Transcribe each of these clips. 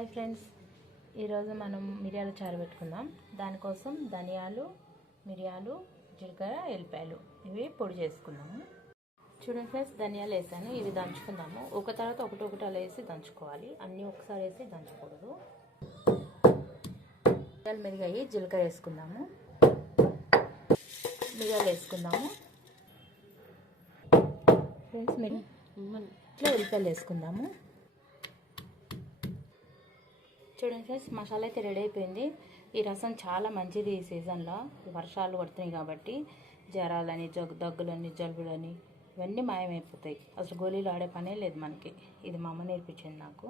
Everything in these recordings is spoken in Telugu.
హాయ్ ఫ్రెండ్స్, ఈరోజు మనం మిరియాల చారు పెట్టుకుందాం. దానికోసం ధనియాలు, మిరియాలు, జీలకర్ర, ఎల్లిపాయలు ఇవి పొడి చేసుకుందాము. చూడండి ఫ్రెండ్స్, ధనియాలు వేసాను, ఇవి దంచుకుందాము. ఒక తర్వాత ఒకటి అలా వేసి దంచుకోవాలి, అన్నీ ఒకసారి వేసి దంచకూడదు. మిరియాలు మెరిగాయి, జీలకర్ర వేసుకుందాము. మిరియాలు వేసుకుందాము ఫ్రెండ్స్. ఇట్లా ఎల్లిపాయలు వేసుకుందాము. చూడండి ఫ్రెండ్స్, మసాలా అయితే రెడీ అయిపోయింది. ఈ రసం చాలా మంచిది ఈ సీజన్లో. వర్షాలు పడుతున్నాయి కాబట్టి జ్వరాలని, దగ్గులని, జలుబులని ఇవన్నీ మాయమైపోతాయి. అసలు గోళీలు ఆడే పనే లేదు మనకి. ఇది మా అమ్మ నేర్పించింది నాకు.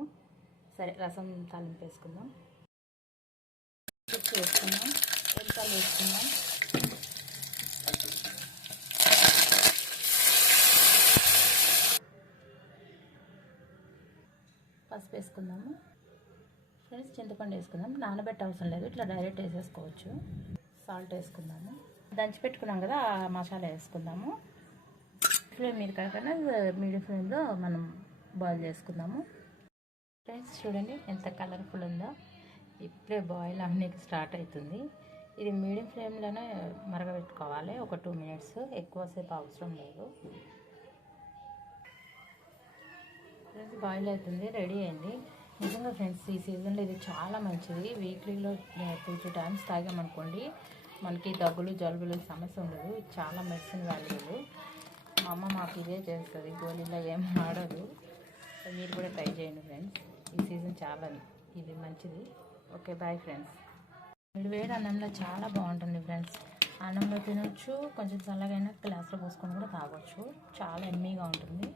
సరే, రసం తాలింపు వేసుకుందాం. వేసుకుందాం, ఎల్లిపాయలు వేసుకుందాం. పసుపు వేసుకుందాము ఫ్రెండ్స్. చింతపండు వేసుకుందాం, నానబెట్టాల్సిన లేదు, ఇట్లా డైరెక్ట్ వేసేసుకోవచ్చు. సాల్ట్ వేసుకుందాము. దంచి పెట్టుకున్నాం కదా, ఆ మసాలా వేసుకుందాము. ఫ్లేమ్ మీద కాకుండా మీడియం ఫ్లేమ్లో మనం బాయిల్ చేసుకుందాము. ఫ్రెండ్స్ చూడండి ఎంత కలర్ఫుల్ ఉందో. ఇప్పుడే బాయిల్ అవ్వడానికి స్టార్ట్ అవుతుంది. ఇది మీడియం ఫ్లేమ్లోనే మరగబెట్టుకోవాలి, ఒక 2 minutes. ఎక్కువసేపు అవసరం లేదు. ఫ్రెండ్స్ బాయిల్ అవుతుంది, రెడీ అయింది. నిజంగా ఫ్రెండ్స్, ఈ సీజన్లో ఇది చాలా మంచిది. వీక్లీలో 2-3 times తాగామనుకోండి, మనకి దగ్గులు, జలుబులు సమస్య ఉండదు. ఇది చాలా మెడిసిన్ వాల్యూబుల్. మా అమ్మ మాకు ఇదే చేస్తుంది, గోళీలో ఏం ఆడదు. మీరు కూడా ట్రై చేయండి ఫ్రెండ్స్. ఈ సీజన్ చాలా ఇది మంచిది. Okay, bye friends. వేడి అన్నంలో చాలా బాగుంటుంది ఫ్రెండ్స్. అన్నంలో తినొచ్చు, కొంచెం చల్లగైనా గ్లాస్లో పోసుకొని కూడా తాగొచ్చు. చాలా ఎమ్మీగా ఉంటుంది.